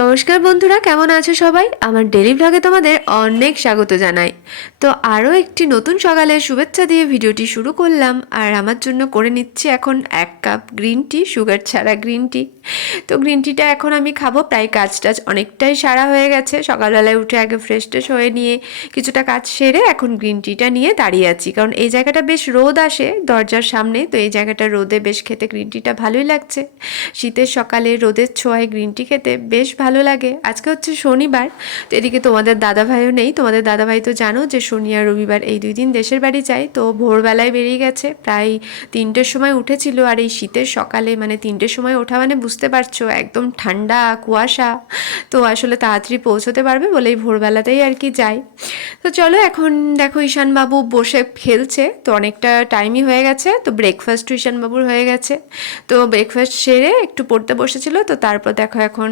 নমস্কার বন্ধুরা, কেমন আছো সবাই? আমার ডেলি ব্লগে তোমাদের অনেক স্বাগত জানাই। তো আরও একটি নতুন সকালে শুভেচ্ছা দিয়ে ভিডিওটি শুরু করলাম, আর আমার জন্য করে নিচ্ছি এখন এক কাপ গ্রিন টি সুগার ছাড়া গ্রিন টি তো গ্রিন টিটা এখন আমি খাব, প্রায় কাজ টাজ অনেকটাই সারা হয়ে গেছে। সকালবেলায় উঠে আগে ফ্রেশ ট্রেশ হয়ে নিয়ে কিছুটা কাজ সেরে এখন গ্রিন টিটা নিয়ে দাঁড়িয়ে আছি। কারণ এই জায়গাটা বেশ রোদ আসে দরজার সামনে, তো এই জায়গাটা রোদে বেশ খেতে গ্রিন টিটা ভালোই লাগছে। শীতের সকালে রোদের ছোঁয়ায় গ্রিন টি খেতে বেশ ভালো লাগে। আজকে হচ্ছে শনিবার, তো এদিকে তোমাদের দাদাভাইও নেই। তোমাদের দাদাভাই তো জানো যে শনি আর রবিবার এই দুই দিন দেশের বাড়ি যায়, তো ভোরবেলায় বেরিয়ে গেছে। প্রায় তিনটের সময় উঠেছিল আর এই শীতের সকালে মানে তিনটের সময় ওঠা মানে বুঝতে পারছ, একদম ঠান্ডা, কুয়াশা। তো আসলে তাড়াতাড়ি পৌঁছতে পারবে বলেই ভোরবেলাতেই আর কি যাই। তো চলো এখন দেখো ঈশানবাবু বসে খেলছে, তো অনেকটা টাইমই হয়ে গেছে, তো ব্রেকফাস্ট ঈশানবাবুর হয়ে গেছে। তো ব্রেকফাস্ট সেরে একটু পড়তে বসেছিল, তো তারপর দেখো এখন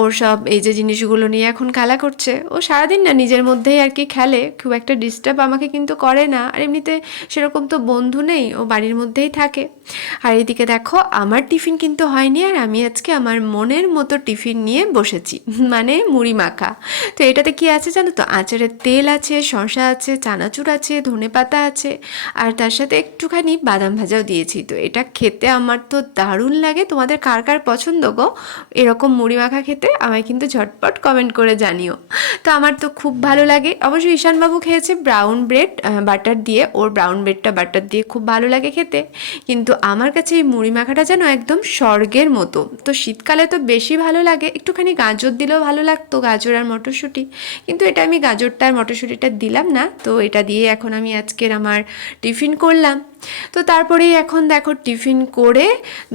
ওর সব এই যে জিনিসগুলো নিয়ে এখন খেলা করছে, ও সারাদিন না নিজের মধ্যেই আর কি খেলে, খুব একটা ডিস্টার্ব আমাকে কিন্তু করে না। আর এমনিতে সেরকম তো বন্ধু নেই, ও বাড়ির মধ্যেই থাকে। আর এদিকে দেখো, আমার টিফিন কিন্তু হয়নি আর আমি আজকে আমার মনের মতো টিফিন নিয়ে বসেছি মানে মুড়ি মাখা। তো এটাতে কি আছে জানো তো? আচারের তেল আছে, শসা আছে, চানাচুর আছে, ধনে পাতা আছে, আর তার সাথে একটুখানি বাদাম ভাজাও দিয়েছি। তো এটা খেতে আমার তো দারুণ লাগে। তোমাদের কার কার পছন্দ গো? এরকম মুড়ি মাখা খেতে আমায় কিন্তু ঝটপট কমেন্ট করে জানিও। তো আমার তো খুব ভালো লাগে। অবশ্যই ঈশানবাবু খেয়েছে ব্রাউন ব্রেড বাটার দিয়ে। ওর ব্রাউন ব্রেডটা বাটার দিয়ে খুব ভালো লাগে খেতে। কিন্তু আমার কাছে এই মুড়ি মাখাটা যেন একদম স্বর্গের মতো। তো শীতকালে তো বেশি ভালো লাগে। একটুখানি গাজর দিলেও ভালো লাগতো, গাজর আর মটরশুঁটি। কিন্তু এটা আমি গাজরটা আর মটরশুঁটিটা দিলাম না। তো এটা দিয়ে এখন আমি আজকের আমার টিফিন করলাম। তো তারপরেই এখন দেখো টিফিন করে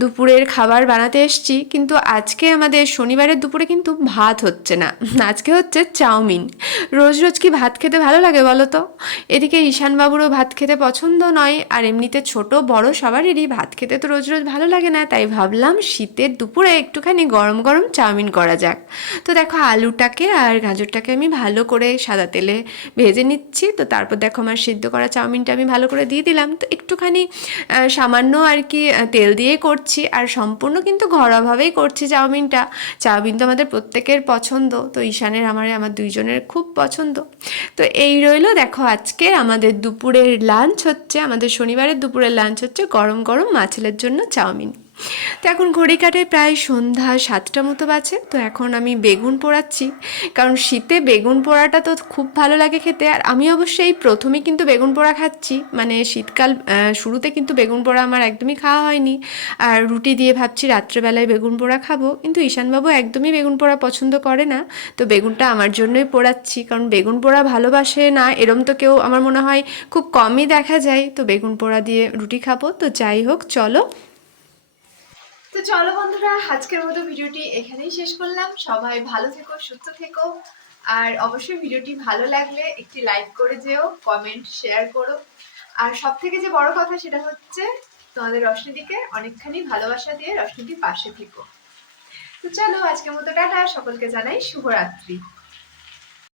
দুপুরের খাবার বানাতে এসছি। কিন্তু আজকে আমাদের শনিবারের দুপুরে কিন্তু ভাত হচ্ছে না। আজকে হচ্ছে চাউমিন। রোজ রোজ কি ভাত খেতে ভালো লাগে বলো তো? এদিকে ঈশানবাবুরও ভাত খেতে পছন্দ নয়, আর এমনিতে ছোট বড় সবারই ভাত খেতে তো রোজ রোজ ভালো লাগে না, তাই ভাবলাম শীতের দুপুরে একটুখানি গরম গরম চাউমিন করা যাক। তো দেখো আলুটাকে আর গাজরটাকে আমি ভালো করে সাদা তেলে ভেজে নিচ্ছি। তো তারপর দেখো আমার সিদ্ধ করা চাউমিনটা আমি ভালো করে দিয়ে দিলাম। তো একটুখানি সামান্য আর কি তেল দিয়ে করছি। আর সম্পূর্ণ কিন্তু ঘরোয়াভাবেই করছি চাউমিনটা। চাউমিন তো আমাদের প্রত্যেকের পছন্দ। তো ঈশানের, আমার আমার দুইজনের খুব পছন্দ। তো এই রইল, দেখো আজকে আমাদের দুপুরের লাঞ্চ হচ্ছে, আমাদের শনিবারের দুপুরের লাঞ্চ হচ্ছে গরম গরম মাছেলের জন্য চাউমিন। তো এখন ঘড়ি কাটে প্রায় সন্ধ্যা সাতটা মতো বাজে, তো এখন আমি বেগুন পোড়াচ্ছি। কারণ শীতে বেগুন পোড়াটা তো খুব ভালো লাগে খেতে, আর আমি অবশ্যই প্রথমেই কিন্তু বেগুন পোড়া খাচ্ছি। মানে শীতকাল শুরুতে কিন্তু বেগুন পোড়া আমার একদমই খাওয়া হয়নি। আর রুটি দিয়ে ভাবছি রাত্রেবেলায় বেগুন পোড়া খাব, কিন্তু ঈশানবাবু একদমই বেগুন পোড়া পছন্দ করে না। তো বেগুনটা আমার জন্যই পোড়াচ্ছি, কারণ বেগুন পোড়া ভালোবাসে না, এরম তো কেউ আমার মনে হয় খুব কমই দেখা যায়। তো বেগুন পোড়া দিয়ে রুটি খাব, তো যাই হোক, চলো তো চলো বন্ধুরা, আজকের মতো ভিডিওটি এখানেই শেষ করলাম। সবাই ভালো থেকো, সুস্থ থেকো। আর অবশ্যই ভিডিওটি ভালো লাগলে একটি লাইক করে যেও, কমেন্ট, শেয়ার করো। আর সব থেকে যে বড় কথা সেটা হচ্ছে, তোমাদের রশ্মিদিকে অনেকখানি ভালোবাসা দিয়ে রশ্মিদির পাশে থেকো। তো চলো আজকের মতো টাটা, সকলকে জানাই শুভরাত্রি।